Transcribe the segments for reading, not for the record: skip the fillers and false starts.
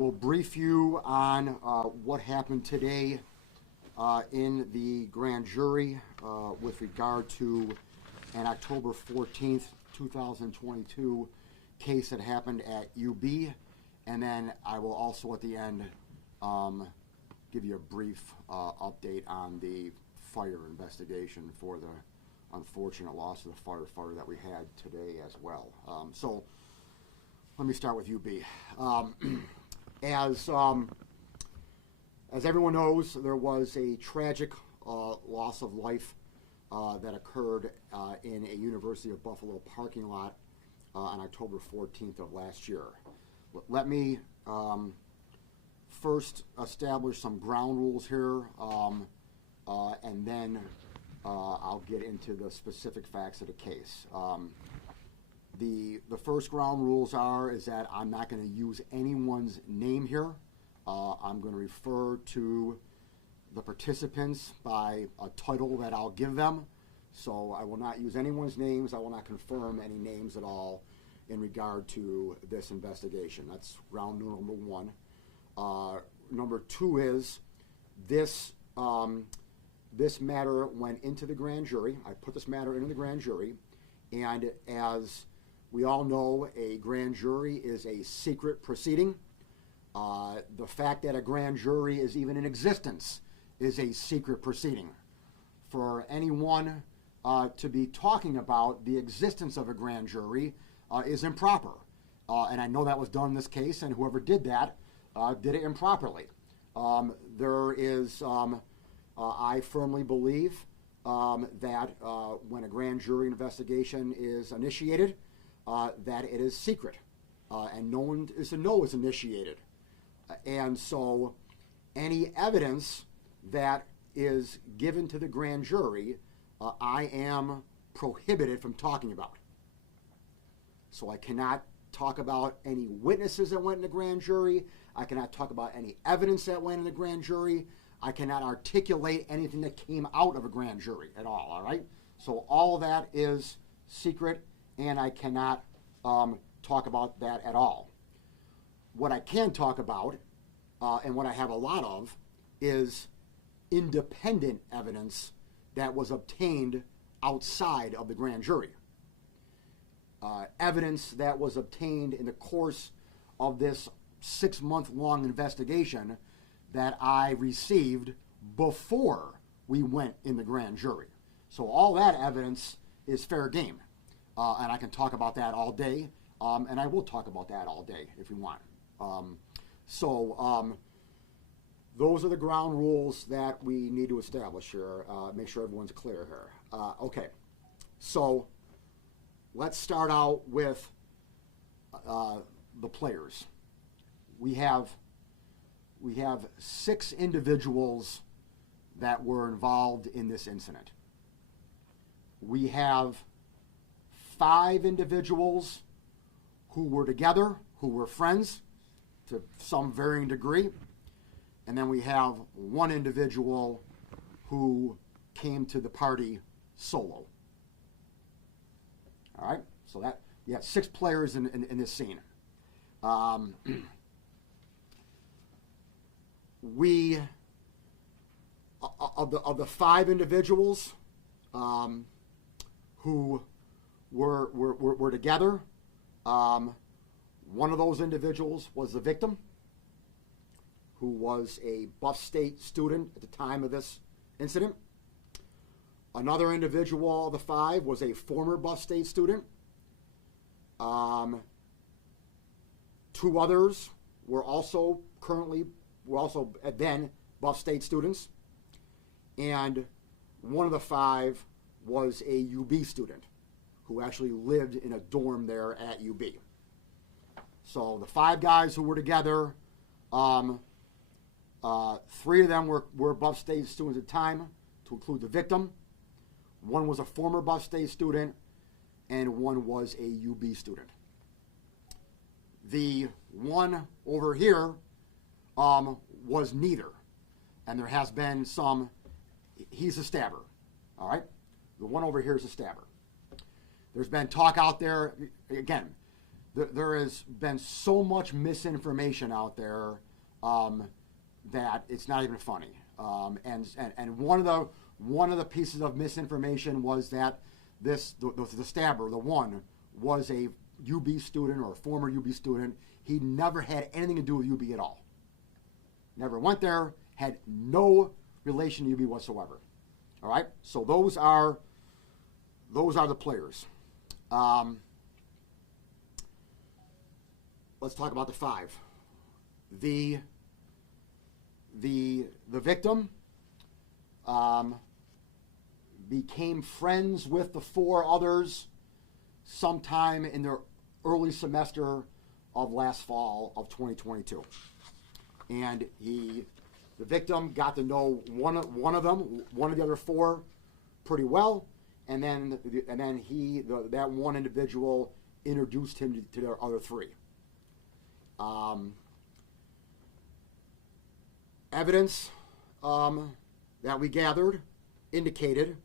We'll brief you on what happened today in the grand jury with regard to an October 14th, 2022 case that happened at UB. And then I will also at the end give you a brief update on the fire investigation for the unfortunate loss of the firefighter that we had today as well. So let me start with UB. As everyone knows, there was a tragic loss of life that occurred in a University of Buffalo parking lot on October 14th of last year. Let me first establish some ground rules here, and then I'll get into the specific facts of the case. The first ground rules is that I'm not going to use anyone's name here. I'm going to refer to the participants by a title that I'll give them. So I will not use anyone's names. I will not confirm any names at all in regard to this investigation. That's ground rule number one. Number two is this matter went into the grand jury. I put this matter into the grand jury, and as we all know, a grand jury is a secret proceeding. The fact that a grand jury is even in existence is a secret proceeding. For anyone to be talking about the existence of a grand jury is improper. And I know that was done in this case, and whoever did that did it improperly. I firmly believe that when a grand jury investigation is initiated, that it is secret, and no one is to know it's initiated. And so any evidence that is given to the grand jury, I am prohibited from talking about. So I cannot talk about any witnesses that went in the grand jury. I cannot talk about any evidence that went in the grand jury. I cannot articulate anything that came out of a grand jury at all right? So all of that is secret, and I cannot talk about that at all. What I can talk about, and what I have a lot of, is independent evidence that was obtained outside of the grand jury. Evidence that was obtained in the course of this 6-month-long investigation that I received before we went in the grand jury. So all that evidence is fair game. And I can talk about that all day, and I will talk about that all day if you want. Those are the ground rules that we need to establish here. Make sure everyone's clear here. Okay, so let's start out with the players. We have 6 individuals that were involved in this incident. We have 5 individuals who were together, who were friends to some varying degree. And then we have 1 individual who came to the party solo. All right? So that you have 6 players in this scene. We, of the 5 individuals who were together, one of those individuals was the victim, who was a Buff State student at the time of this incident. Another individual of the 5 was a former Buff State student. 2 others were also then Buff State students. And one of the 5 was a UB student who actually lived in a dorm there at UB. So the 5 guys who were together, 3 of them were Buff State students at the time, to include the victim. 1 was a former Buff State student, and 1 was a UB student. The one over here was neither, and there has been he's a stabber, all right? The one over here is a stabber. There's been talk out there, again, there has been so much misinformation out there that it's not even funny. And one of the pieces of misinformation was that the stabber, the one, was a UB student or a former UB student. He never had anything to do with UB at all. Never went there, had no relation to UB whatsoever. All right, so those are the players. Let's talk about the five. The victim became friends with the four others sometime in the early semester of last fall of 2022, and the victim got to know one of the other four pretty well, and then that one individual introduced him to the other three. Evidence that we gathered indicated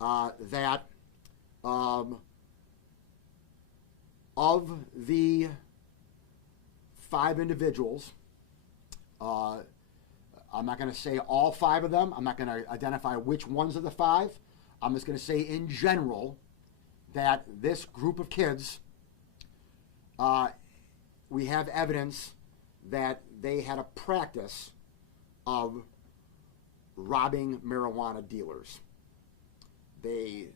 that of the five individuals, I'm not going to say all five of them. I'm not going to identify which ones of the five. I'm just going to say in general that this group of kids, we have evidence that they had a practice of robbing marijuana dealers. The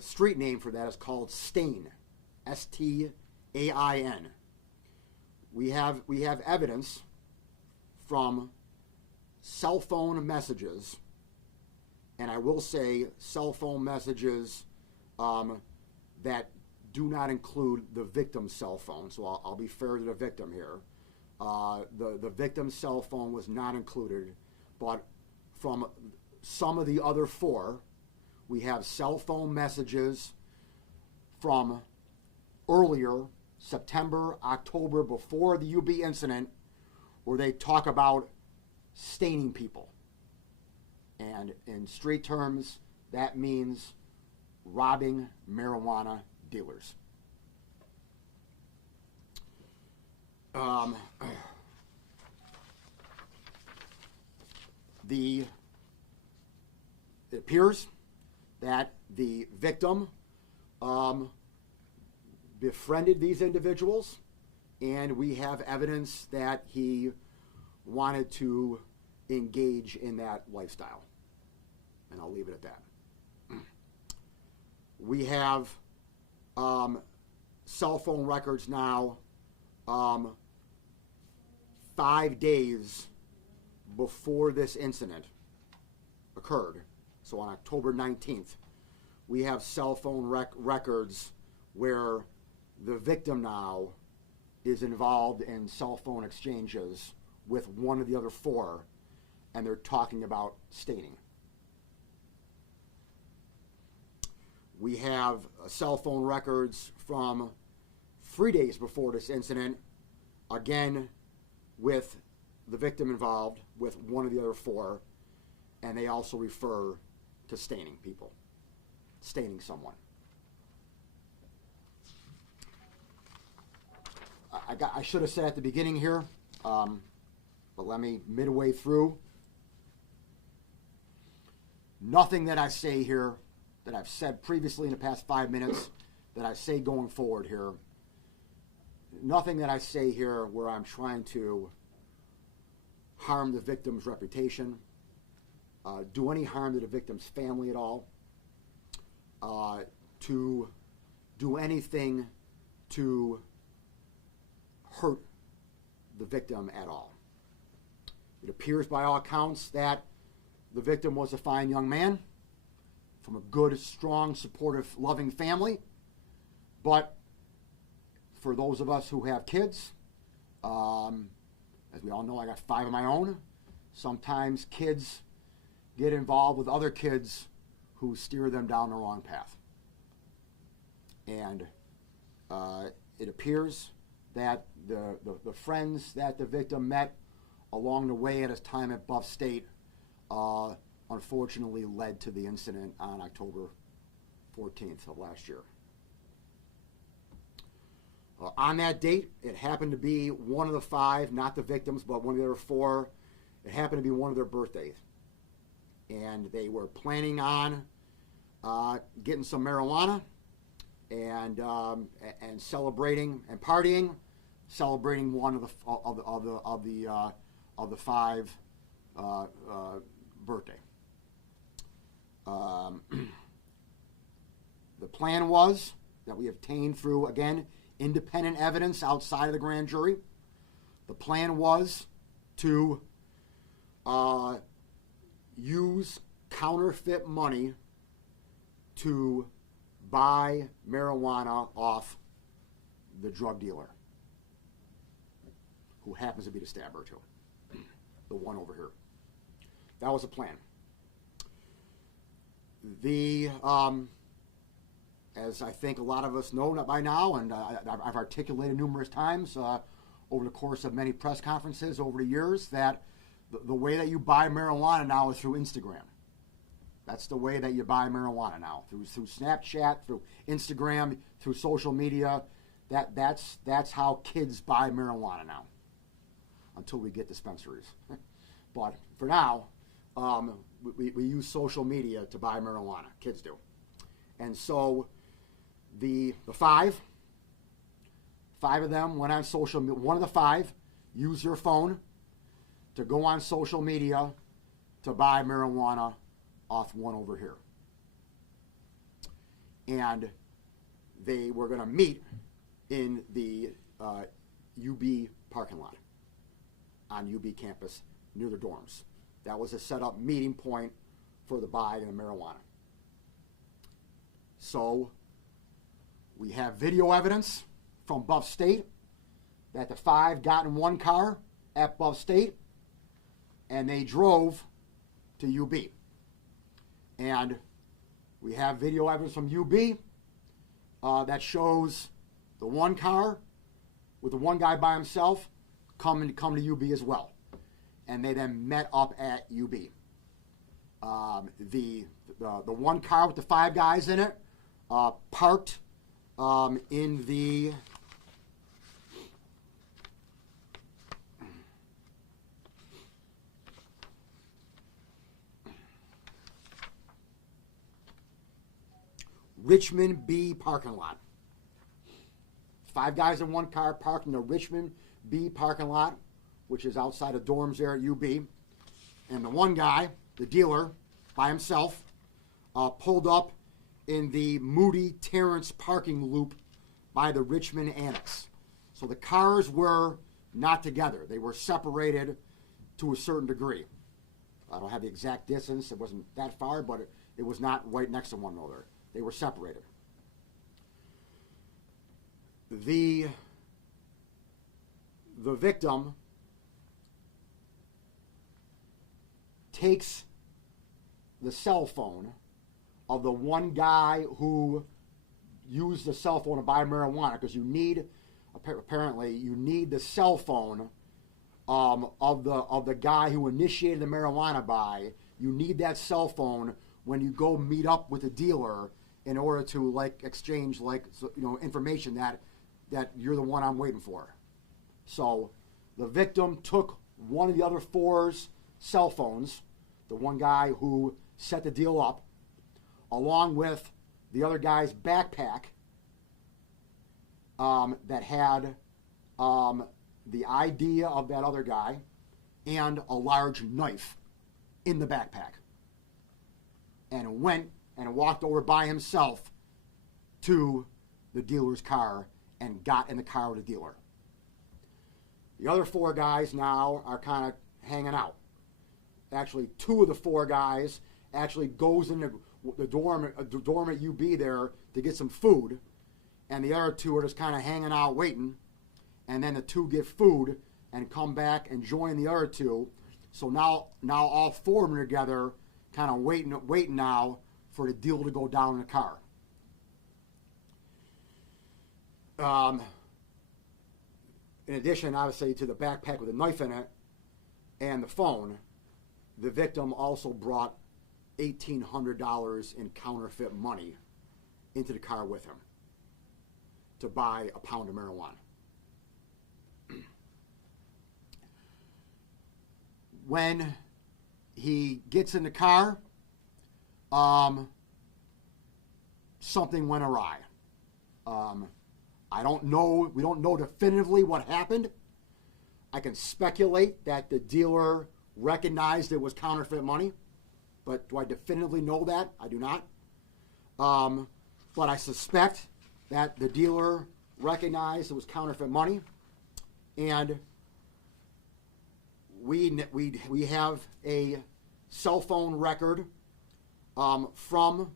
street name for that is called Stain, S-T-A-I-N. We have evidence from cell phone messages, and I will say cell phone messages that do not include the victim's cell phone, so I'll be fair to the victim here. The victim's cell phone was not included, but from some of the other four, we have cell phone messages from earlier, September, October, before the UB incident, where they talk about staining people. And in street terms, that means robbing marijuana dealers. It appears that the victim befriended these individuals, and we have evidence that he wanted to engage in that lifestyle. And I'll leave it at that. We have cell phone records now 5 days before this incident occurred. So on October 19th, we have cell phone records where the victim now is involved in cell phone exchanges with one of the other four, and they're talking about staining. We have cell phone records from 3 days before this incident, again with the victim involved with one of the other four, and they also refer to staining people, staining someone. I should have said at the beginning here, but let me, midway through, nothing that I say here that I've said previously in the past 5 minutes that I say going forward here, nothing that I say here where I'm trying to harm the victim's reputation, do any harm to the victim's family at all, to do anything to hurt the victim at all. It appears by all accounts that the victim was a fine young man from a good, strong, supportive, loving family. But for those of us who have kids, as we all know, I got 5 of my own. Sometimes kids get involved with other kids who steer them down the wrong path. And it appears that the friends that the victim met along the way at his time at Buff State unfortunately led to the incident on October 14th of last year. On that date, it happened to be one of the 5, not the victims, but one of the other 4. It happened to be one of their birthdays. And they were planning on getting some marijuana and celebrating and partying, celebrating one of the 5 birthday. The plan was that we obtained through, again, independent evidence outside of the grand jury. The plan was to use counterfeit money to buy marijuana off the drug dealer, who happens to be the stabber too, the one over here. That was the plan. As I think a lot of us know by now, and I've articulated numerous times over the course of many press conferences over the years, that the way that you buy marijuana now is through Instagram. That's the way that you buy marijuana now, through Snapchat, through Instagram, through social media. That's how kids buy marijuana now, until we get dispensaries. But for now, we use social media to buy marijuana. Kids do. And so the 5 of them went on social media. One of the 5 used their phone to go on social media to buy marijuana off one over here. And they were going to meet in the UB parking lot on UB campus near the dorms. That was a set-up meeting point for the buy of the marijuana. So we have video evidence from Buff State that the 5 got in one car at Buff State and they drove to UB. And we have video evidence from UB that shows the one car with the one guy by himself come to UB as well. And they then met up at UB. The one car with the 5 guys in it parked in the Richmond B parking lot. 5 guys in one car parked in the Richmond B parking lot, which is outside of dorms there at UB. And the one guy, the dealer, by himself, pulled up in the Moody Terrence parking loop by the Richmond Annex. So the cars were not together. They were separated to a certain degree. I don't have the exact distance. It wasn't that far, but it was not right next to one another. They were separated. The victim takes the cell phone of the one guy who used the cell phone to buy marijuana, because apparently you need the cell phone of the guy who initiated the marijuana buy. You need that cell phone when you go meet up with the dealer in order to exchange information that you're the one I'm waiting for. So the victim took one of the other 4's cell phones, the one guy who set the deal up, along with the other guy's backpack that had the ID of that other guy and a large knife in the backpack, and went and walked over by himself to the dealer's car and got in the car with the dealer. The other 4 guys now are kind of hanging out. Actually, 2 of the 4 guys actually goes in the dorm at UB there to get some food, and the other 2 are just kind of hanging out waiting, and then the 2 get food and come back and join the other 2. So now all 4 of them are together, kind of waiting now for the deal to go down in the car. In addition, obviously, to the backpack with a knife in it and the phone, the victim also brought $1,800 in counterfeit money into the car with him. to buy a pound of marijuana. When he gets in the car, something went awry. I don't know. We don't know definitively what happened. I can speculate that the dealer recognized it was counterfeit money, but do I definitively know that? I do not. But I suspect that the dealer recognized it was counterfeit money, and we have a cell phone record from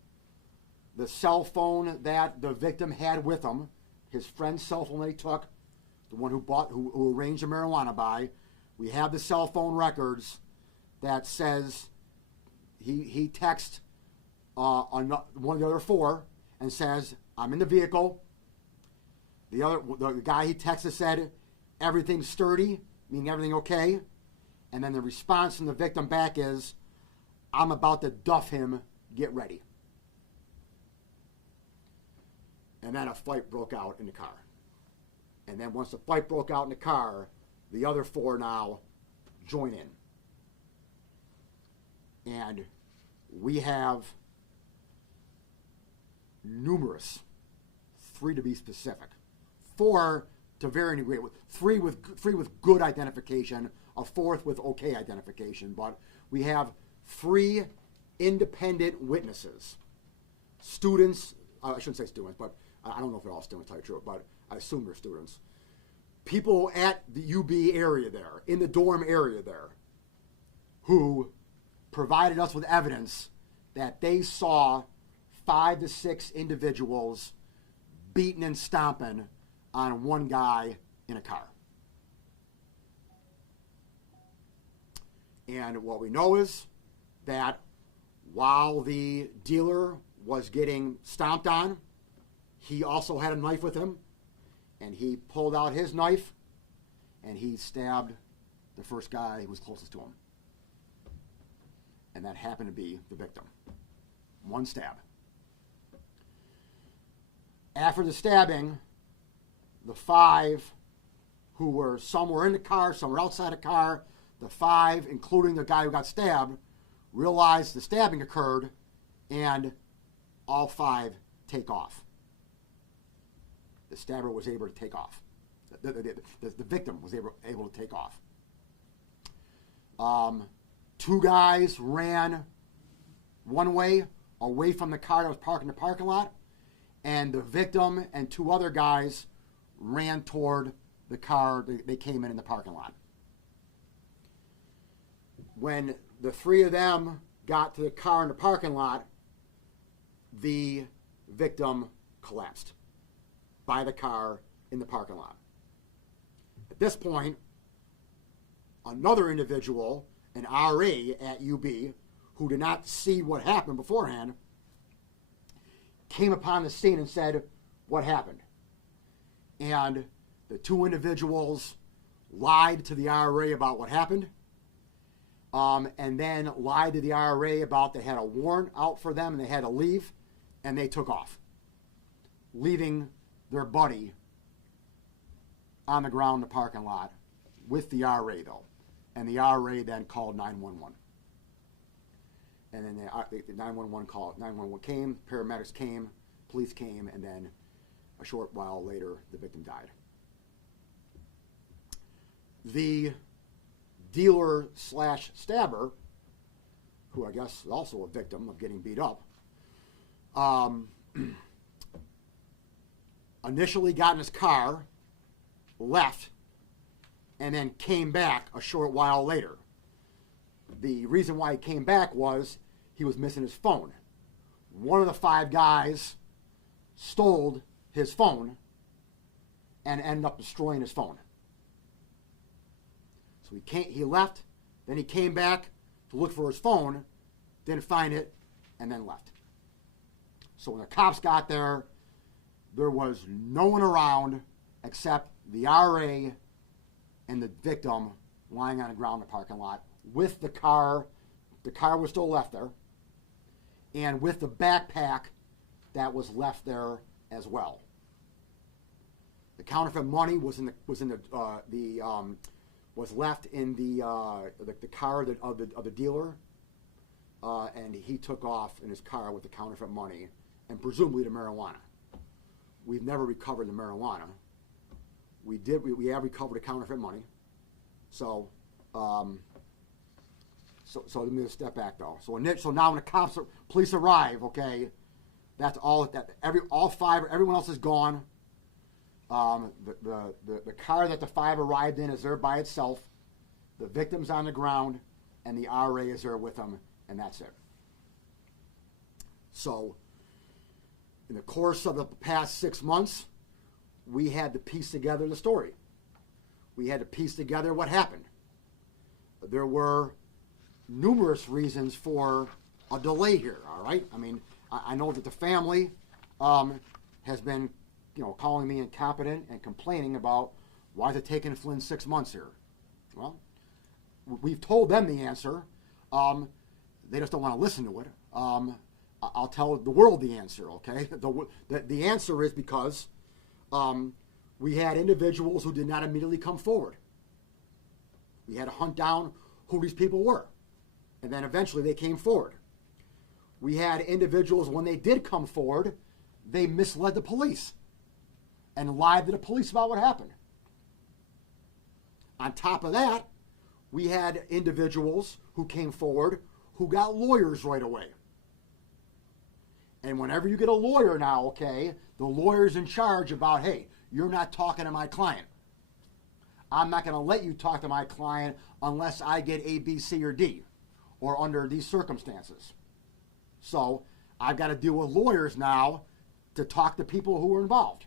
the cell phone that the victim had with him, his friend's cell phone that he took, the one who arranged the marijuana buy. We have the cell phone records that says he texts one of the other four and says, "I'm in the vehicle." The guy he texted said, "Everything's sturdy," meaning everything okay. And then the response from the victim back is, "I'm about to duff him, get ready." And then a fight broke out in the car. And then once the fight broke out in the car, the other four now join in. And we have numerous, 3 to be specific, 4 to varying degree, 3 with good identification, a 4th with okay identification, but we have 3 independent witnesses, students. I shouldn't say students, but I don't know if they're all students, to tell you the truth, but I assume they're students. People at the UB area there, in the dorm area there, who provided us with evidence that they saw 5 to 6 individuals beating and stomping on one guy in a car. And what we know is that while the dealer was getting stomped on, he also had a knife with him, and he pulled out his knife, and he stabbed the first guy who was closest to him. And that happened to be the victim. 1 stab. After the stabbing, the 5 who were, some were in the car, some were outside the car, the 5, including the guy who got stabbed, realized the stabbing occurred, and all 5 take off. The stabber was able to take off. The victim was able to take off. 2 guys ran one way, away from the car that was parked in the parking lot, and the victim and 2 other guys ran toward the car they came in the parking lot. When the 3 of them got to the car in the parking lot, the victim collapsed by the car in the parking lot. At this point, another individual, an RA at UB, who did not see what happened beforehand, came upon the scene and said, "What happened?" And the 2 individuals lied to the RA about what happened, and then lied to the RA about they had a warrant out for them and they had to leave, and they took off, leaving their buddy on the ground in the parking lot with the RA, though. And the RA then called 911. And then the 911 came, paramedics came, police came, and then a short while later, the victim died. The dealer/stabber, who I guess is also a victim of getting beat up, initially got in his car, left, and then came back a short while later. The reason why he came back was he was missing his phone. One of the 5 guys stole his phone and ended up destroying his phone. So he left, then he came back to look for his phone, didn't find it, and then left. So when the cops got there, there was no one around except the RA and the victim lying on the ground in the parking lot with the car. The car was still left there, and with the backpack that was left there as well. The counterfeit money was was left in the car of the dealer, and he took off in his car with the counterfeit money and presumably the marijuana. We've never recovered the marijuana. We have recovered the counterfeit money. So let me just step back though. So now when the police arrive, okay, that's all. Everyone else is gone. The car that the 5 arrived in is there by itself. The victim's on the ground, and the RA is there with them, and that's it. So, in the course of the past 6 months, we had to piece together the story. We had to piece together what happened. There were numerous reasons for a delay here, all right? I mean, I know that the family has been, calling me incompetent and complaining about why is it taking Flynn 6 months here. Well, we've told them the answer. They just don't want to listen to it. I'll tell the world the answer, okay? The answer is because we had individuals who did not immediately come forward. We had to hunt down who these people were. And then eventually they came forward. We had individuals, when they did come forward, they misled the police and lied to the police about what happened. On top of that, we had individuals who came forward who got lawyers right away. And whenever you get a lawyer now, okay, the lawyer's in charge about, hey, you're not talking to my client. I'm not going to let you talk to my client unless I get A, B, C, or D, or under these circumstances. So I've got to deal with lawyers now to talk to people who were involved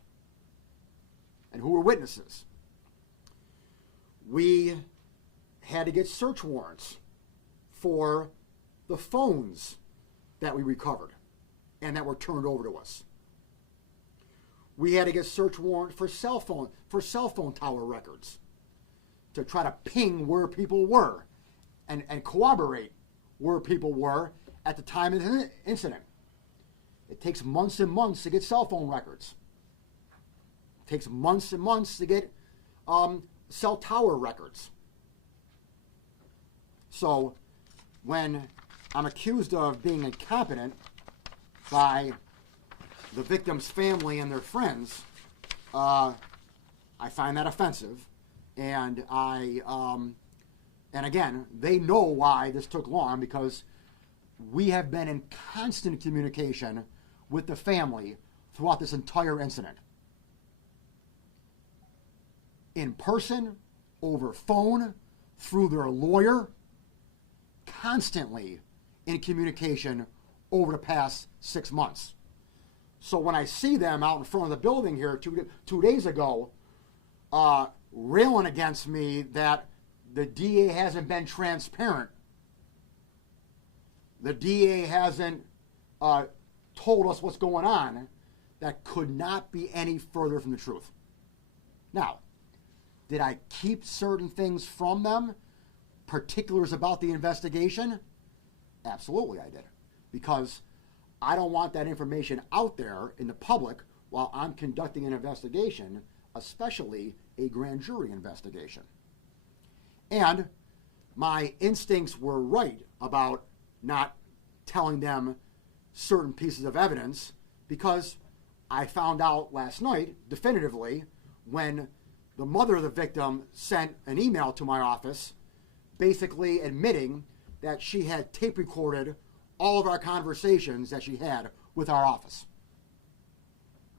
and who were witnesses. We had to get search warrants for the phones that we recovered and that were turned over to us. We had to get search warrant for cell phone tower records to try to ping where people were and corroborate where people were at the time of the incident. It takes months and months to get cell phone records. It takes months and months to get cell tower records. So when I'm accused of being incompetent by the victim's family and their friends, I find that offensive. And and again, they know why this took long, because we have been in constant communication with the family throughout this entire incident. In person, over phone, through their lawyer, constantly in communication over the past 6 months. So when I see them out in front of the building here 2 days ago, railing against me that the DA hasn't been transparent, the DA hasn't told us what's going on, that could not be any further from the truth. Now, did I keep certain things from them, particulars about the investigation? Absolutely I did, because I don't want that information out there in the public while I'm conducting an investigation, especially a grand jury investigation. And my instincts were right about not telling them certain pieces of evidence, because I found out last night definitively when the mother of the victim sent an email to my office basically admitting that she had tape recorded all of our conversations that she had with our office.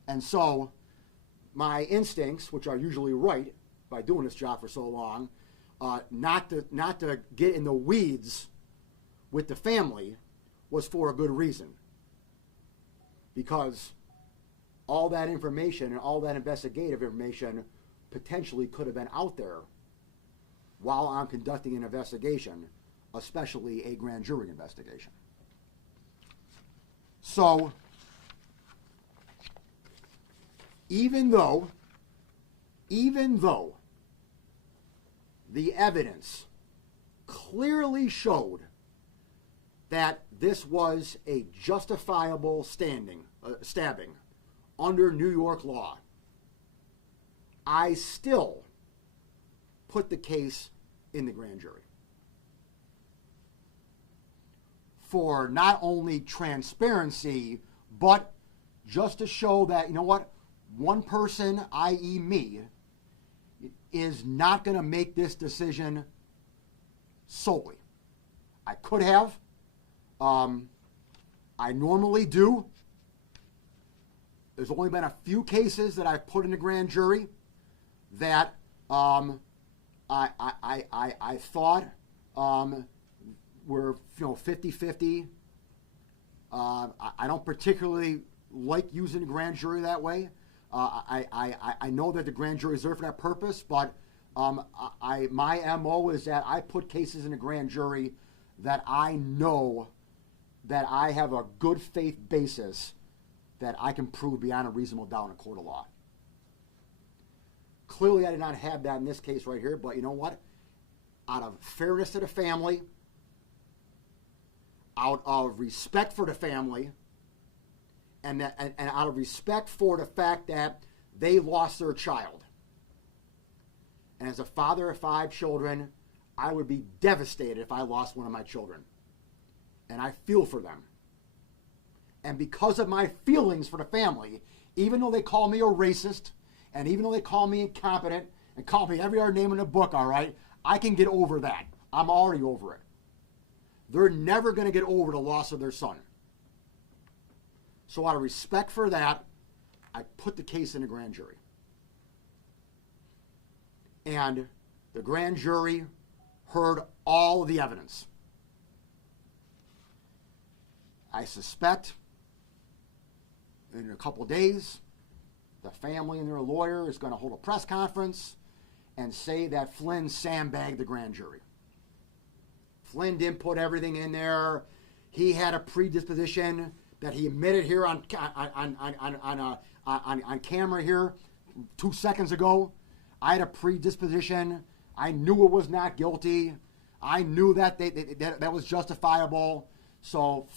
And so my instincts, which are usually right by doing this job for so long, not to get in the weeds with the family, was for a good reason. Because all that information and all that investigative information potentially could have been out there while I'm conducting an investigation, especially a grand jury investigation. So, even though the evidence clearly showed that this was a justifiable stabbing under New York law, I still put the case in the grand jury for not only transparency, but just to show that, you know what, one person, i.e. me, is not going to make this decision solely. I could have. I normally do. There's only been a few cases that I've put in the grand jury that I thought were 50-50. I don't particularly like using the grand jury that way. I know that the grand jury is there for that purpose, but my MO is that I put cases in the grand jury that I know that I have a good faith basis that I can prove beyond a reasonable doubt in a court of law. Clearly, I did not have that in this case right here, but you know what? Out of fairness to the family, out of respect for the family, and out of respect for the fact that they lost their child. And as a father of 5 children, I would be devastated if I lost one of my children. And I feel for them. And because of my feelings for the family, even though they call me a racist, and even though they call me incompetent, and call me every other name in the book, all right, I can get over that. I'm already over it. They're never going to get over the loss of their son. So out of respect for that, I put the case in the grand jury. And the grand jury heard all of the evidence. I suspect in a couple days, the family and their lawyer is going to hold a press conference and say that Flynn sandbagged the grand jury. Flynn didn't put everything in there. He had a predisposition that he admitted here on camera here 2 seconds ago. I had a predisposition. I knew it was not guilty. I knew that that was justifiable. So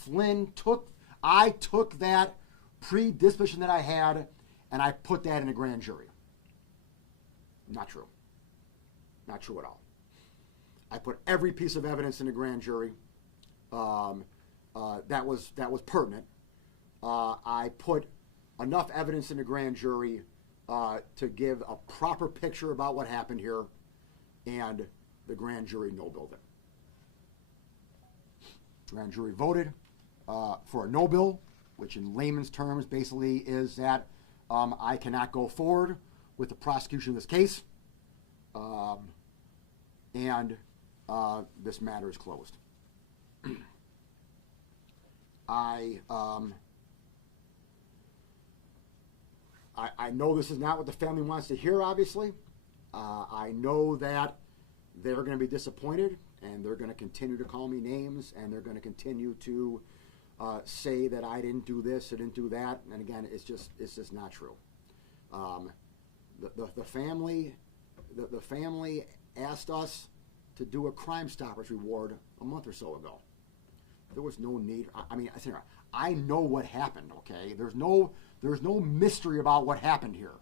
I took that predisposition that I had and I put that in a grand jury. Not true. Not true at all. I put every piece of evidence in the grand jury that was pertinent. I put enough evidence in the grand jury to give a proper picture about what happened here, and the grand jury no-billed it. Grand jury voted for a no bill, which in layman's terms basically is that I cannot go forward with the prosecution of this case, and this matter is closed. I know this is not what the family wants to hear, obviously. I know that they're going to be disappointed, and they're going to continue to call me names, and they're going to continue to say that I didn't do this, I didn't do that. And again, it's just not true. The family asked us to do a Crime Stoppers reward a month or so ago. There was no need. I know what happened. Okay, there's no mystery about what happened here.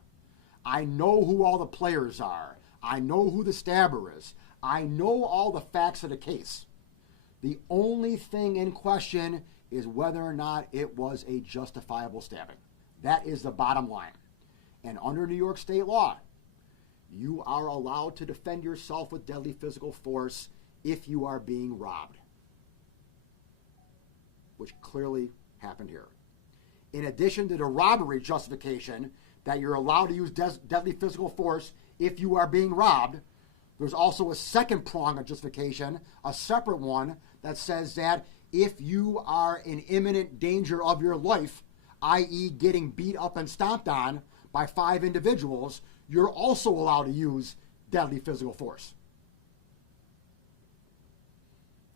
I know who all the players are. I know who the stabber is. I know all the facts of the case. The only thing in question is whether or not it was a justifiable stabbing. That is the bottom line. And under New York state law, you are allowed to defend yourself with deadly physical force if you are being robbed, which clearly happened here. In addition to the robbery justification that you're allowed to use deadly physical force if you are being robbed, there's also a second prong of justification, a separate one, that says that if you are in imminent danger of your life, i.e. getting beat up and stomped on by 5 individuals, you're also allowed to use deadly physical force.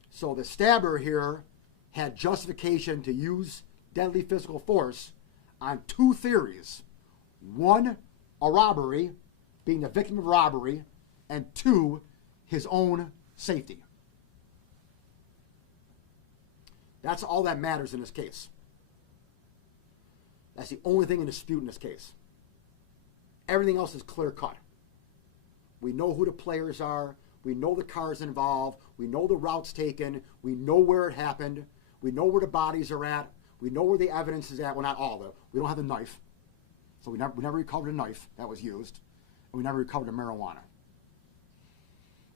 So the stabber here had justification to use deadly physical force on 2 theories. 1, a robbery, being the victim of robbery, and 2, his own safety. That's all that matters in this case. That's the only thing in dispute in this case. Everything else is clear cut. We know who the players are. We know the cars involved. We know the routes taken. We know where it happened. We know where the bodies are at. We know where the evidence is at. Well, not all of it. We don't have the knife. So we never recovered a knife that was used. And we never recovered the marijuana.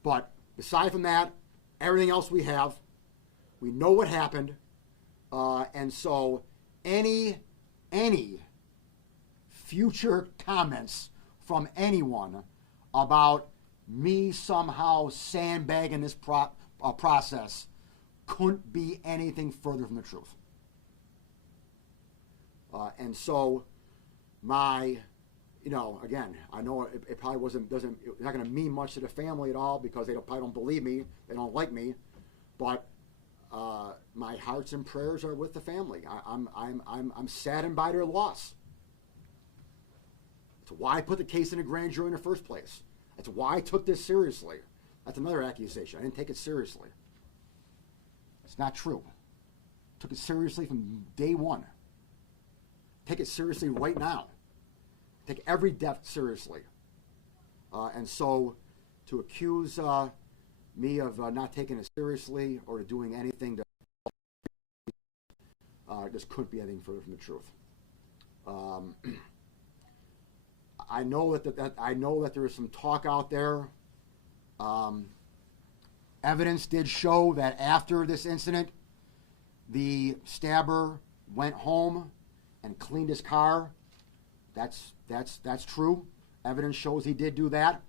But aside from that, everything else we have. We know what happened. And so any future comments from anyone about me somehow sandbagging this process couldn't be anything further from the truth. And so again, I know it probably it's not going to mean much to the family at all because they probably don't believe me, they don't like me, but my hearts and prayers are with the family. I'm saddened by their loss. That's why I put the case in a grand jury in the first place. That's why I took this seriously. That's another accusation. I didn't take it seriously. It's not true. I took it seriously from day one. Take it seriously right now. Take every death seriously. And so to accuse me of not taking it seriously or to doing anything to just couldn't be anything further from the truth. I know that there is some talk out there. Evidence did show that after this incident, the stabber went home and cleaned his car. That's true. Evidence shows he did do that.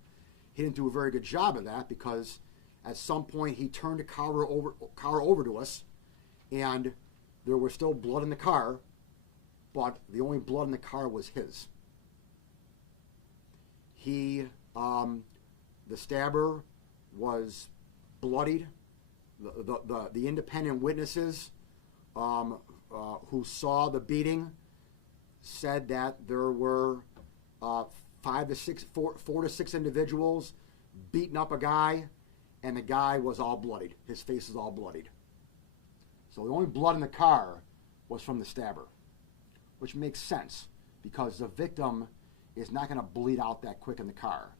He didn't do a very good job of that because at some point he turned the car over to us, and there was still blood in the car, but the only blood in the car was his. The stabber was bloodied. The independent witnesses who saw the beating said that there were 4 to 6 individuals beating up a guy, and the guy was all bloodied. His face is all bloodied. So the only blood in the car was from the stabber, which makes sense because the victim is not going to bleed out that quick in the car.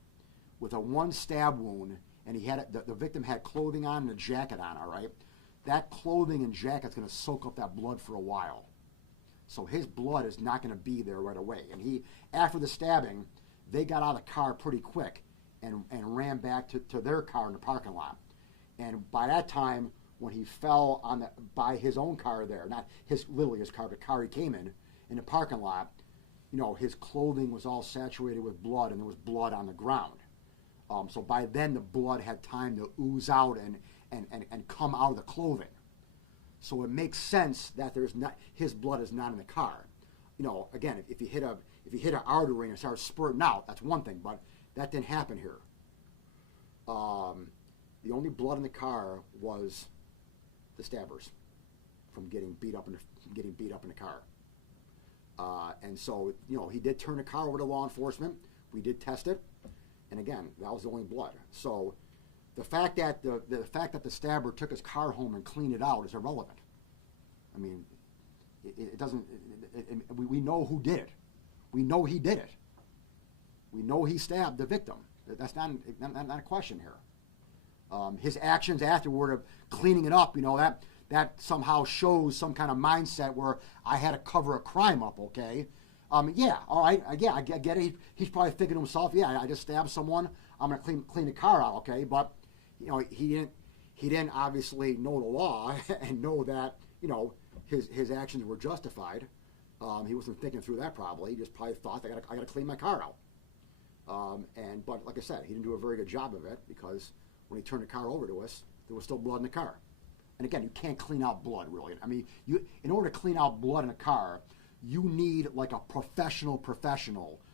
With a one stab wound, and the victim had clothing on and a jacket on, all right? That clothing and jacket's going to soak up that blood for a while. So his blood is not going to be there right away. And after the stabbing, they got out of the car pretty quick and ran back to their car in the parking lot. And by that time, when he fell by his own car there, not literally his car, the car he came in the parking lot, his clothing was all saturated with blood, and there was blood on the ground. So by then, the blood had time to ooze out and come out of the clothing. So it makes sense that his blood is not in the car. Again, if you hit an artery and it starts spurting out, that's one thing, but that didn't happen here. The only blood in the car was the stabbers from getting beat up in the car. And so, he did turn the car over to law enforcement. We did test it, and again, that was the only blood. So, the fact that the stabber took his car home and cleaned it out is irrelevant. I mean, it doesn't. We know who did it. We know he did it. We know he stabbed the victim. That's not a question here. His actions afterward of cleaning it up, that somehow shows some kind of mindset where I had to cover a crime up, okay? Yeah, all right, I get it. He's probably thinking to himself, yeah, I just stabbed someone. I'm going to clean the car out, okay? But, he didn't obviously know the law and know that, his actions were justified. He wasn't thinking through that probably. He just probably thought, I got to clean my car out. But like I said, he didn't do a very good job of it because when he turned the car over to us, there was still blood in the car. And again, you can't clean out blood, really. I mean, in order to clean out blood in a car, you need like a professional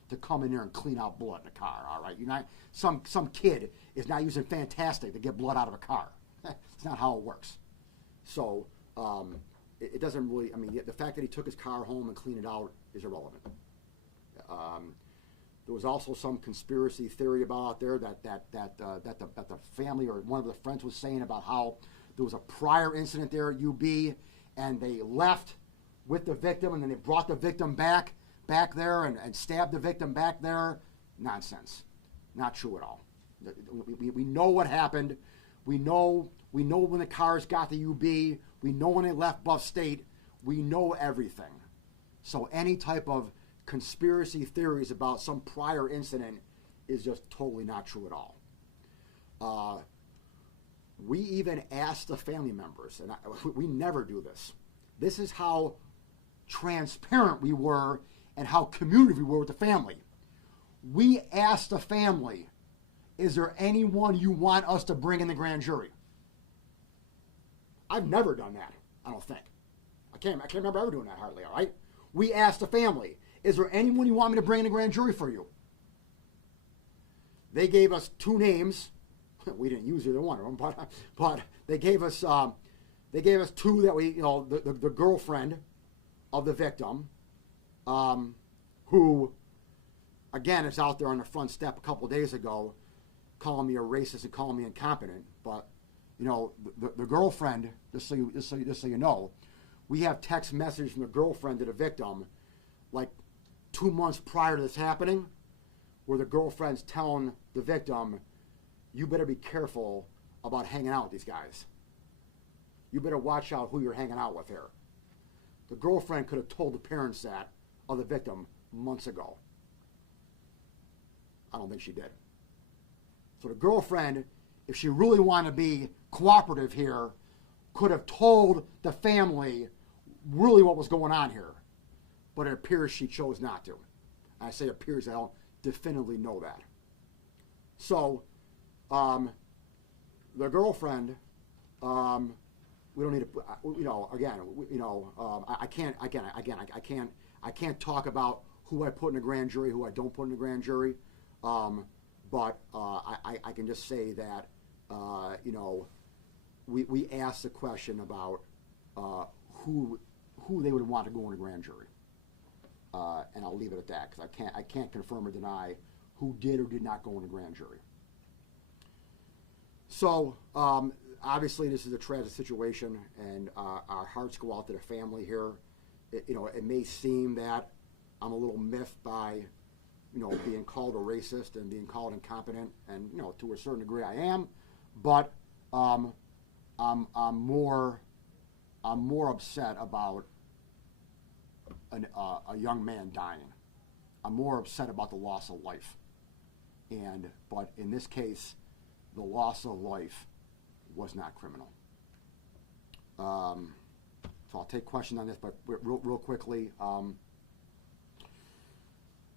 to come in there and clean out blood in a car, all right? You're not, some kid is not using Fantastic to get blood out of a car. It's not how it works. So it doesn't really, the fact that he took his car home and cleaned it out is irrelevant. There was also some conspiracy theory out there that the family or one of the friends was saying about how there was a prior incident there at UB, and they left with the victim, and then they brought the victim back there and stabbed the victim back there. nonsense. Not true at all. We know what happened. We know when the cars got to UB. We know when they left Buff State. We know everything. So any type of conspiracy theories about some prior incident is just totally not true at all. We even asked the family members, and we never do this. This is how transparent we were and how communicative we were with the family. We asked the family, is there anyone you want us to bring in the grand jury? I've never done that, I don't think. I can't remember ever doing that hardly, all right? We asked the family, is there anyone you want me to bring in the grand jury for you? They gave us 2 names. We didn't use either one of them, but they gave us 2 that we, the girlfriend of the victim, who, again, is out there on the front step a couple of days ago, calling me a racist and calling me incompetent. But the girlfriend, just so you know, we have text messages from the girlfriend to the victim, like 2 months prior to this happening, where the girlfriend's telling the victim, you better be careful about hanging out with these guys. You better watch out who you're hanging out with here. The girlfriend could have told the parents that of the victim months ago. I don't think she did. So the girlfriend, if she really wanted to be cooperative here, could have told the family really what was going on here. But it appears she chose not to. I say appears, I don't definitively know that. So, the girlfriend, we don't need to, I can't talk about who I put in a grand jury, who I don't put in a grand jury. But I can just say that, we asked the question about who they would want to go in a grand jury. And I'll leave it at that because I can't confirm or deny who did or did not go in a grand jury. So obviously this is a tragic situation, and our hearts go out to the family here. It may seem that I'm a little miffed by being called a racist and being called incompetent, and to a certain degree I am, but I'm more upset about a young man dying. I'm more upset about the loss of life, but in this case, the loss of life was not criminal. So I'll take questions on this, but real quickly.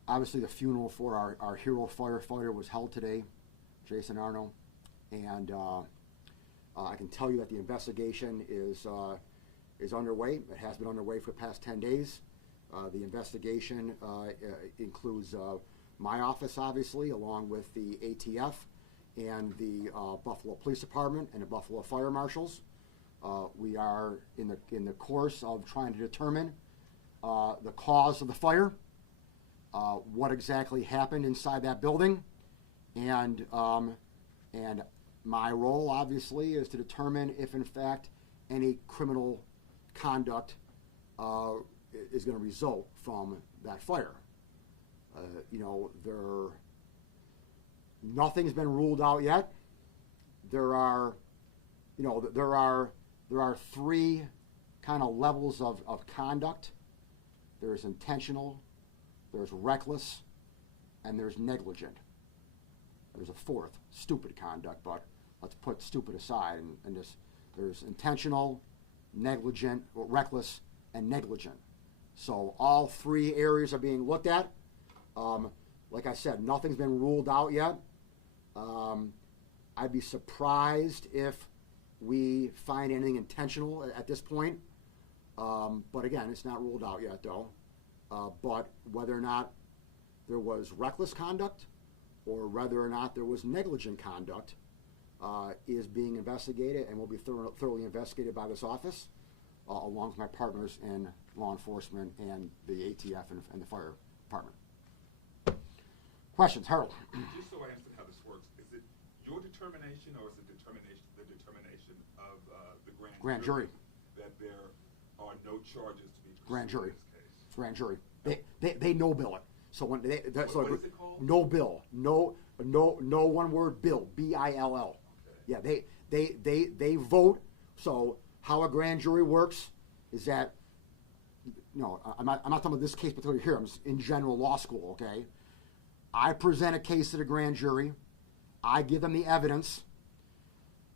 Obviously, the funeral for our hero firefighter was held today, Jason Arno, and I can tell you that the investigation is underway. It has been underway for the past 10 days. The investigation includes my office, obviously, along with the ATF and the Buffalo Police Department and the Buffalo Fire Marshals. We are in the course of trying to determine the cause of the fire. What exactly happened inside that building, and my role obviously is to determine if in fact any criminal conduct is going to result from that fire. Nothing's been ruled out yet. There are 3 kind of levels of conduct. There's intentional, there's reckless, and there's negligent. There's a 4th, stupid conduct, but let's put stupid aside and just, there's intentional, negligent, or reckless, and negligent. So all 3 areas are being looked at. Like I said, nothing's been ruled out yet. I'd be surprised if we find anything intentional at this point. But again, it's not ruled out yet, though. But whether or not there was reckless conduct or whether or not there was negligent conduct is being investigated and will be thoroughly investigated by this office, along with my partners in law enforcement and the ATF and the fire department. Questions, Harold? Just so I understand how this works, is it your determination or is it the determination of the grand jury that there are no charges to be pursued grand jury? in this case? Grand jury. They no bill it. So when they, what is it called? no bill, no one word bill, BILL. Okay. Yeah, they vote. So how a grand jury works is that, I'm not talking about this case particularly here. I'm just in general law school. Okay, I present a case to the grand jury. I give them the evidence.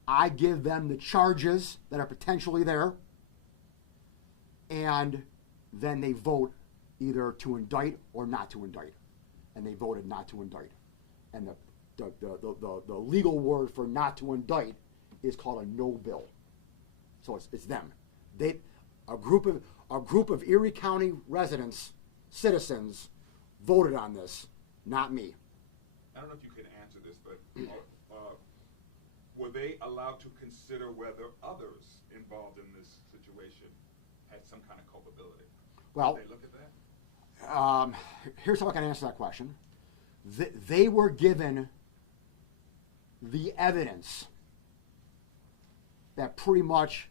I give them the charges that are potentially there, and then they vote either to indict or not to indict, and they voted not to indict. And the legal word for not to indict is called a no bill. So it's them. A group of Erie County residents, citizens, voted on this, not me. I don't know if you can answer this, but were they allowed to consider whether others involved in this situation had some kind of culpability? Well, did they look at that? Here's how I can answer that question. They were given the evidence that pretty much,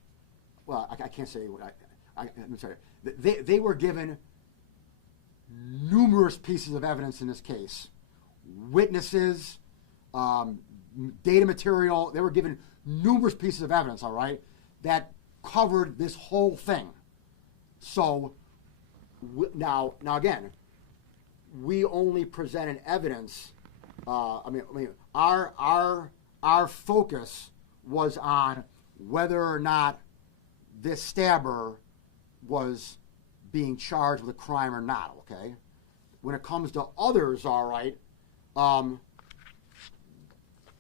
well, I can't say what I'm sorry. They were given numerous pieces of evidence in this case, witnesses, data material. They were given numerous pieces of evidence, all right, that covered this whole thing. So now again, we only presented evidence. Our focus was on whether or not this stabber was being charged with a crime or not. Okay, when it comes to others, all right,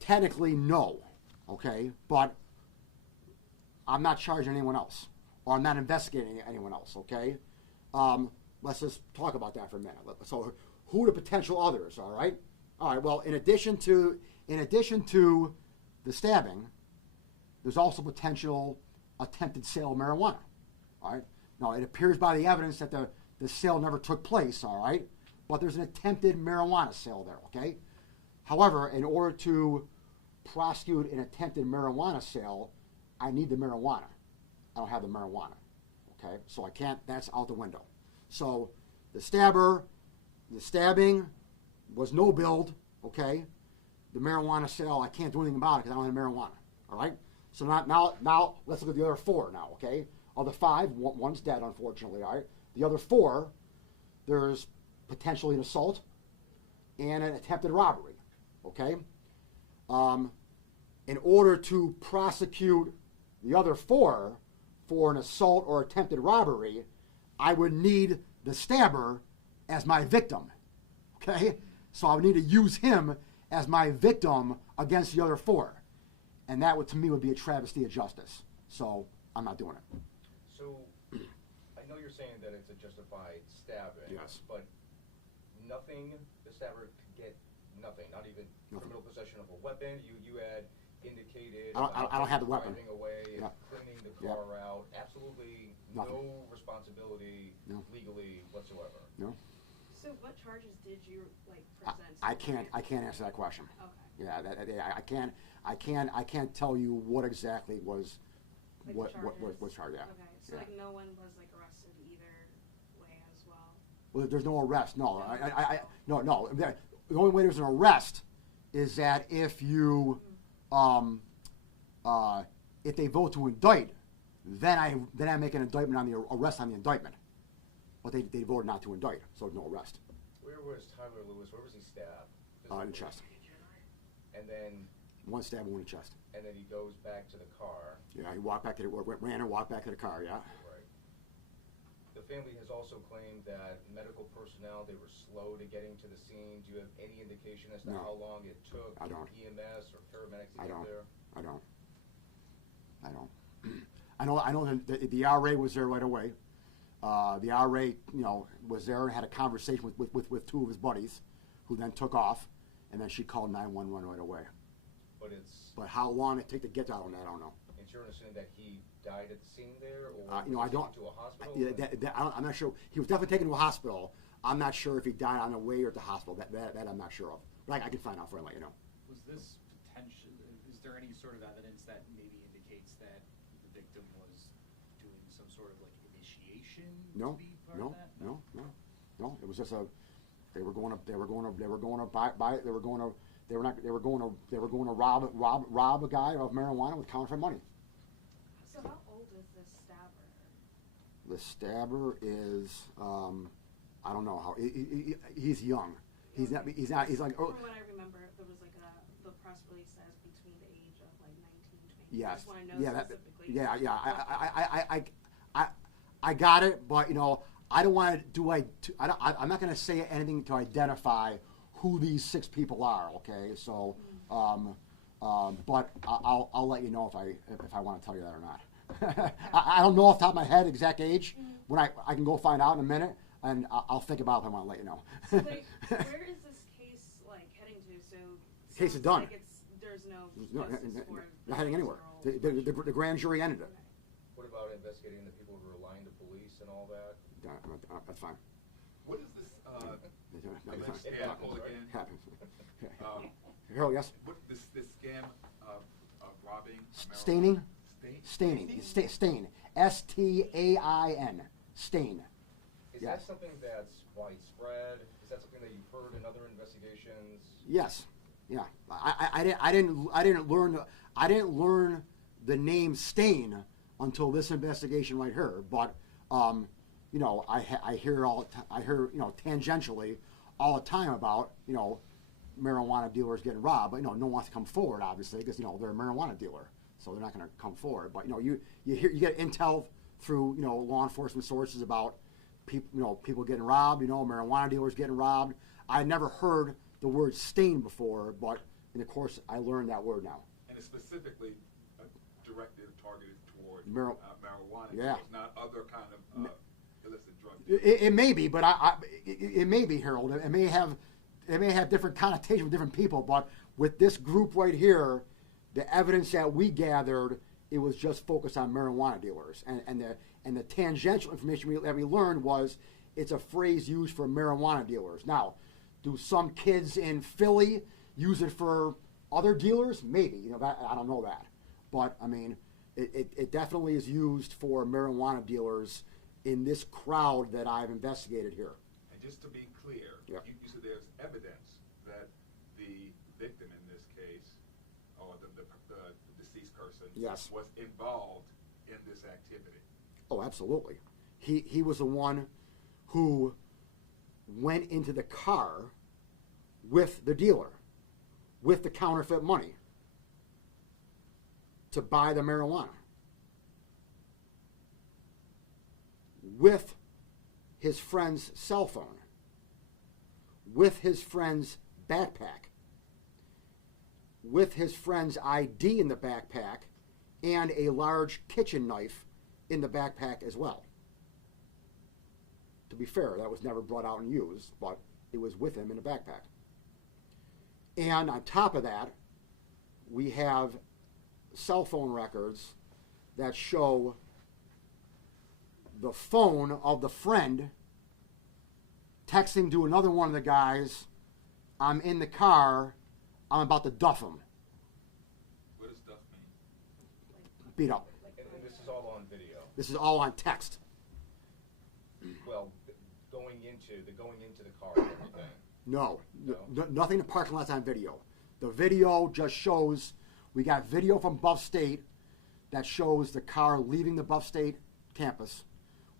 technically no. Okay, but I'm not charging anyone else, or I'm not investigating anyone else. Okay. Let's just talk about that for a minute. So, who are the potential others? All right. Well, in addition to the stabbing, there's also potential attempted sale of marijuana. All right. Now, it appears by the evidence that the sale never took place. All right. But there's an attempted marijuana sale there. Okay. However, in order to prosecute an attempted marijuana sale, I need the marijuana. I don't have the marijuana. Okay, so I can't, that's out the window. So the stabbing was no billed, okay? The marijuana sale, I can't do anything about it because I don't have marijuana, all right? So now let's look at the other four now, okay? Of the five, one's dead, unfortunately, all right? The other four, there's potentially an assault and an attempted robbery, okay? In order to prosecute the other four for an assault or attempted robbery, I would need the stabber as my victim, okay? So I would need to use him as my victim against the other four. And that would, to me, would be a travesty of justice. So I'm not doing it. So I know you're saying that it's a justified stabbing. Yes. But nothing, the stabber could get nothing, not even criminal possession of a weapon. You had indicated I don't have the weapon. driving away, Yeah. cleaning the car out, absolutely Nothing. no responsibility legally whatsoever. No. So what charges did you present? I can't answer that question. Okay. Yeah, I can't tell you what exactly was what was charged. Yeah. Okay. So no one was arrested either way as well. Well, there's no arrest. No, no. The only way there's an arrest is that if you if they vote to indict, then I make an indictment on the arrest on the indictment. But they voted not to indict, so no arrest. Where was Tyler Lewis? Where was he stabbed? In the chest. And then one stab, one in the chest. And then he goes back to the car. Yeah, he walked back to ran and walked back to the car. Yeah. Right. The family has also claimed that medical personnel, they were slow to getting to the scene. Do you have any indication as to how long it took I don't. EMS or paramedics to get there? I don't. I know that the RA was there right away. The RA, was there and had a conversation with two of his buddies, who then took off, and then she called 911 right away. But how long it took to get out on that, I don't know. It's your understanding that he died at the scene there, or I don't. to a hospital? I'm not sure. He was definitely taken to a hospital. I'm not sure if he died on the way or at the hospital. That I'm not sure of. But I can find out for you and let you know. Was this potential? Is there any sort of evidence that maybe indicates that the victim was doing some sort of initiation? No, to be part of that? no. It was just They were going to rob a guy of marijuana with counterfeit money. So how old is this stabber? The stabber is, I don't know how. He's young. He's not. He's like. From what I remember, there was like the press release says between the age of like 19, 20. Yes. I just want to know specifically. I got it, but I don't want to do. I'm not going to say anything to identify who these 6 people are. Okay, so, but I'll let you know if I want to tell you that or not. I don't know off the top of my head exact age. When I can go find out in a minute, and I'll think about it if I want to let you know. So like, where is this case like heading to? So Case is done. Like there's no justice for not heading anywhere. The grand jury ended it. What about investigating the people who are lying to police and all that? That's fine. What is this alleged It scam happens, called right? again? Happens. Um, Harold, yes. What this scam of robbing? marijuana? Staining. Staining. Stain. STAIN. Stain. Is Yes. that something that's widespread? Is that something that you've heard in other investigations? Yes. Yeah. I didn't learn the name Stain until this investigation right here. But I hear tangentially all the time about marijuana dealers getting robbed, but no one wants to come forward, obviously, because they're a marijuana dealer, so they're not going to come forward. But you get intel through law enforcement sources about people getting robbed, marijuana dealers getting robbed. I never heard the word stain before, but in the course I learned that word now. And it's specifically directed, targeted toward marijuana. Yeah. It's not other kind of illicit drug. It may be, but it may be, Harold. It may have different connotation with different people, but with this group right here, the evidence that we gathered, it was just focused on marijuana dealers, and the tangential information that we learned was it's a phrase used for marijuana dealers. Now, do some kids in Philly use it for other dealers? Maybe, I don't know that, but I mean, it definitely is used for marijuana dealers in this crowd that I've investigated here. And just to be clear, Yep. you said there's evidence that the victim in this case, or the deceased person, Yes. was involved in this activity. Oh, absolutely. He was the one who went into the car with the dealer, with the counterfeit money, to buy the marijuana, with his friend's cell phone, with his friend's backpack, with his friend's ID in the backpack, and a large kitchen knife in the backpack as well. To be fair, that was never brought out and used, but it was with him in the backpack. And on top of that, we have cell phone records that show the phone of the friend texting to another one of the guys, "I'm in the car, I'm about to duff him." What does duff mean? Beat up. And this is all on video. This is all on text. Well, going into the car and everything. No, No? nothing in the parking lot's on video. The video just shows, we got video from Buff State that shows the car leaving the Buff State campus.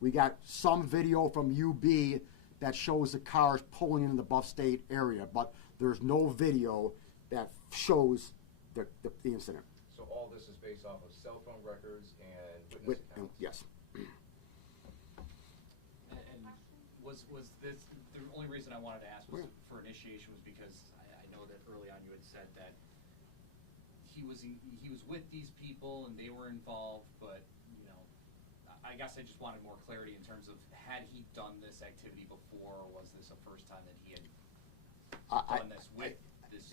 We got some video from UB that shows the cars pulling into the Buff State area, but there's no video that shows the incident. So all this is based off of cell phone records and witness accounts. Yes. And was this the only reason I wanted to ask was Yeah. for initiation was because I know that early on you had said that he was with these people and they were involved, but I guess I just wanted more clarity in terms of had he done this activity before, or was this a first time that he had done this with this?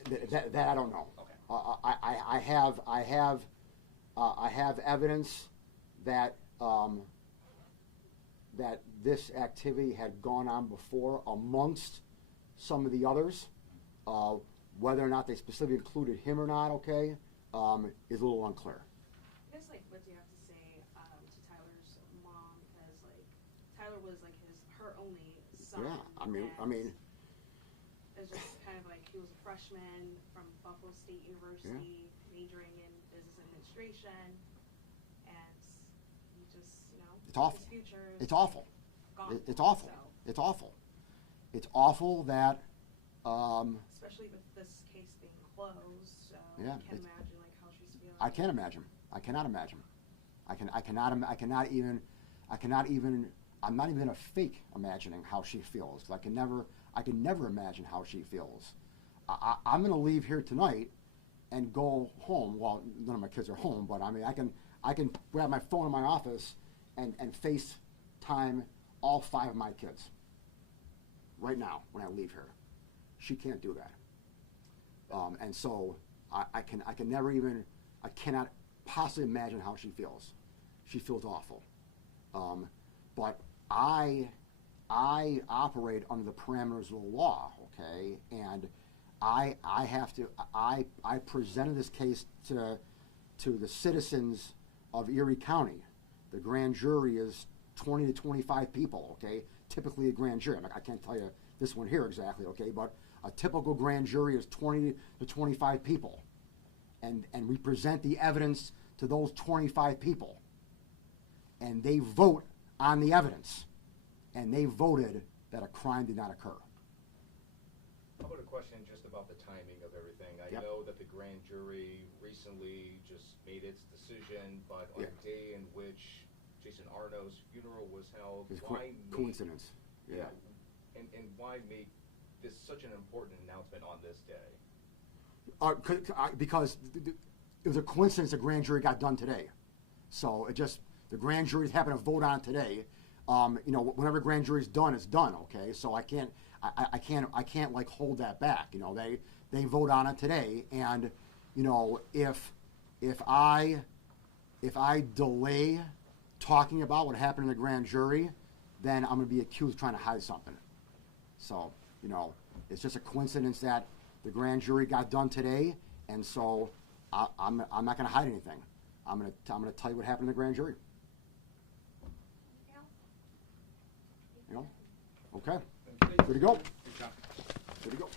That I don't know. Okay. I have evidence that that this activity had gone on before amongst some of the others. Whether or not they specifically included him or not, is a little unclear. I guess, like, what do you have to say to Tyler's mom? Because, like, Tyler was, like, her only son. Yeah, I mean, is just kind of like he was a freshman from Buffalo State University, majoring in business administration, and he just, you know, It's awful. his future is It's awful. gone. It's awful. So, It's awful. It's awful that. especially with this case being closed, so Yeah, I can it's- imagine like how she's feeling. I can't imagine. I cannot imagine. I cannot even. I'm not even gonna fake imagining how she feels. 'Cause I can never imagine how she feels. I'm gonna leave here tonight and go home. Well, none of my kids are home, but I mean, I can grab my phone in my office and FaceTime all 5 of my kids right now when I leave here. She can't do that. And so I cannot possibly imagine how she feels. She feels awful. But I operate under the parameters of the law, okay? And I presented this case to the citizens of Erie County. The grand jury is 20 to 25 people, okay? Typically a grand jury. I can't tell you this one here exactly, okay? But a typical grand jury is 20 to 25 people. And we present the evidence to those 25 people. And they vote on the evidence. And they voted that a crime did not occur. How about a question just about the timing of everything? I Yep. know that the grand jury recently just made its decision, but on Yeah. the day in which Jason Arno's funeral was held, It's why coincidence. Yeah. and why make this such an important announcement on this day? Because it was a coincidence the grand jury got done today. So the grand juries happen to vote on it today. Whenever grand jury's done, it's done. Okay, so I can't like hold that back. They vote on it today, and if I delay talking about what happened in the grand jury, then I'm going to be accused of trying to hide something. So it's just a coincidence that the grand jury got done today, and so I'm not going to hide anything. I'm going to tell you what happened in the grand jury. Okay. Good to go. Good job. Good to go.